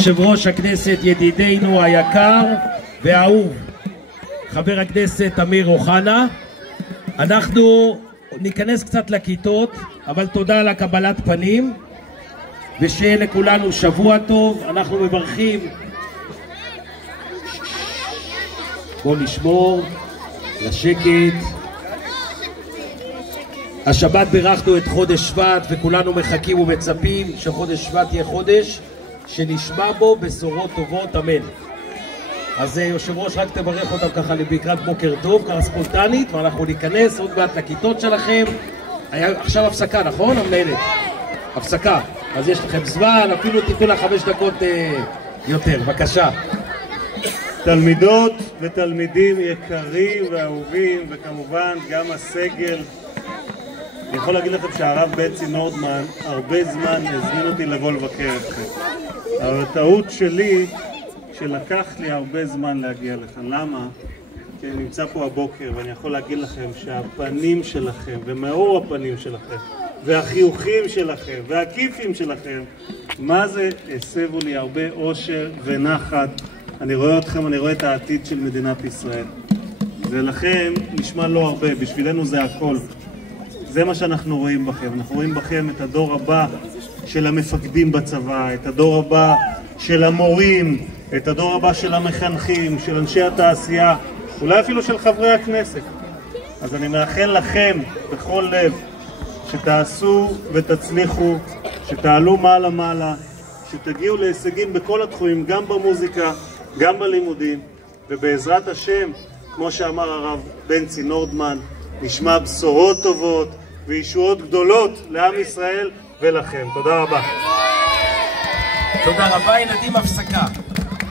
יושב ראש הכנסת, ידידנו היקר והאהוב, חבר הכנסת אמיר אוחנה. אנחנו ניכנס קצת לכיתות, אבל תודה על הקבלת פנים, ושיהיה לכולנו שבוע טוב. אנחנו מברכים, בואו נשמור לשקט. השבת בירכנו את חודש שבט, וכולנו מחכים ומצפים שחודש שבט יהיה חודש שנשמע בו בשורות טובות, אמן. אז יושב ראש, רק תברך אותם ככה לבקרת בוקר טוב, ככה ספונטנית, ואנחנו ניכנס עוד מעט לכיתות שלכם. עכשיו הפסקה, נכון המנהלת? הפסקה, אז יש לכם זמן, אפילו תיתנו לה 5 דקות יותר, בבקשה. תלמידות ותלמידים יקרים ואהובים, וכמובן גם הסגל, אני יכול להגיד לכם שהרב בנצי נורדמן הרבה זמן הזמין אותי לבוא לבקר אתכם, אבל הטעות שלי שלקח לי הרבה זמן להגיע לכאן. למה? כי אני נמצא פה הבוקר ואני יכול להגיד לכם שהפנים שלכם ומאור הפנים שלכם והחיוכים שלכם והכיפים שלכם, מה זה הסבו לי הרבה אושר ונחת. אני רואה אתכם, אני רואה את העתיד של מדינת ישראל, ולכם נשמע לא הרבה, בשבילנו זה הכל. זה מה שאנחנו רואים בכם. אנחנו רואים בכם את הדור הבא של המפקדים בצבא, את הדור הבא של המורים, את הדור הבא של המחנכים, של אנשי התעשייה, אולי אפילו של חברי הכנסת. אז אני מאחל לכם בכל לב שתעשו ותצליחו, שתעלו מעלה מעלה, שתגיעו להישגים בכל התחומים, גם במוזיקה, גם בלימודים, ובעזרת השם, כמו שאמר הרב בנצי נורדמן, נשמע בשורות טובות וישועות גדולות לעם ישראל ולכם. תודה רבה. תודה רבה ילדים, הפסקה.